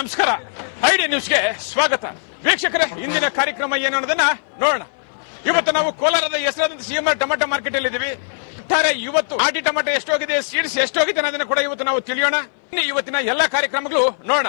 ನಮಸ್ಕಾರ. ಐಡಿ ನ್ಯೂಸ್ಗೆ ಸ್ವಾಗತ. ವೀಕ್ಷಕರೇ, ಇಂದಿನ ಕಾರ್ಯಕ್ರಮ ಏನು ಅನ್ನೋದನ್ನ ನೋಡೋಣ. ಇವತ್ತು ನಾವು ಕೋಲಾರದ ಹೆಸರಾದಂತ ಸಿಎಂಆರ್ ಟೊಮೆಟೊ ಮಾರ್ಕೆಟ್ ಅಲ್ಲಿ ಇದ್ದೀವಿ. ಇವತ್ತು ಆಟಿ ಟೊಮೆಟೊ ಎಷ್ಟೋಗಿದೆ, ಸೀಡ್ಸ್ ಎಷ್ಟೋಗಿದೆ ಅನ್ನೋದನ್ನ ಕೂಡ ಇವತ್ತು ನಾವು ತಿಳಿಯೋಣ. ಇವತ್ತಿನ ಎಲ್ಲಾ ಕಾರ್ಯಕ್ರಮಗಳು ನೋಡೋಣ.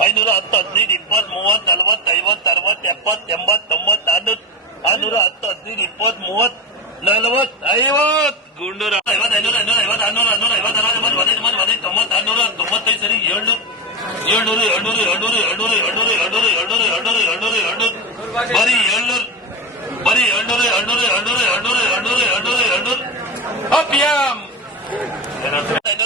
250 300 400 450 500 ಗುಂಡೂರ 50 ಸರಿ 700 ಬರೀ 700 ಅಪಿಯಂ 700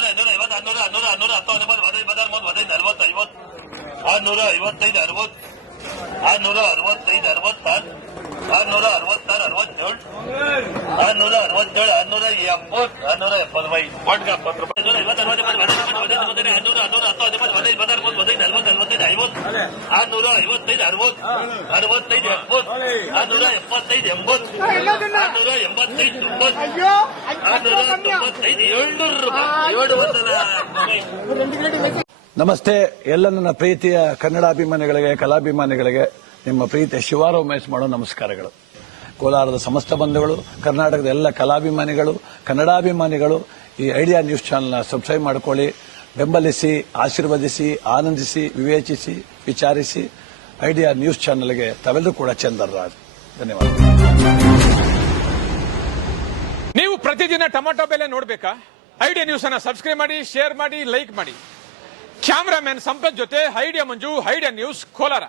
ನಮಸ್ತೆ. ಎಲ್ಲ ನನ್ನ ಪ್ರೀತಿಯ ಕನ್ನಡಾಭಿಮಾನಿಗಳಿಗೆ, ಕಲಾಭಿಮಾನಿಗಳಿಗೆ ನಿಮ್ಮ ಪ್ರೀತಿಯ ಶಿವಾರ ಉಮೇಶ್ ಮಾಡೋ ನಮಸ್ಕಾರಗಳು. ಕೋಲಾರದ ಸಮಸ್ತ ಬಂಧುಗಳು, ಕರ್ನಾಟಕದ ಎಲ್ಲ ಕಲಾಭಿಮಾನಿಗಳು, ಕನ್ನಡಾಭಿಮಾನಿಗಳು ಈ ಐಡಿಯಾ ನ್ಯೂಸ್ ಚಾನೆಲ್ನ ಸಬ್ಸ್ಕ್ರೈಬ್ ಮಾಡಿಕೊಳ್ಳಿ, ಬೆಂಬಲಿಸಿ, ಆಶೀರ್ವದಿಸಿ, ಆನಂದಿಸಿ, ವಿವೇಚಿಸಿ, ವಿಚಾರಿಸಿ. ಐಡಿಯಾ ನ್ಯೂಸ್ ಚಾನೆಲ್ಗೆ ತಾವೆಲ್ಲರೂ ಕೂಡ ಚಂದರ್ರಾಜ್. ಧನ್ಯವಾದ. ನೀವು ಪ್ರತಿದಿನ ಟೊಮೆಟೊ ಬೆಲೆ ನೋಡಬೇಕಾ? ಐಡಿಯಾ ನ್ಯೂಸ್ ಅನ್ನ ಸಬ್ಸ್ಕ್ರೈಬ್ ಮಾಡಿ, ಶೇರ್ ಮಾಡಿ, ಲೈಕ್ ಮಾಡಿ. ಕ್ಯಾಮರಾಮನ್ ಸಂಪತ್ ಜೊತೆ ಐಡಿಯಾ ಮಂಜು, ಐಡಿಯಾ ನ್ಯೂಸ್, ಕೋಲಾರ.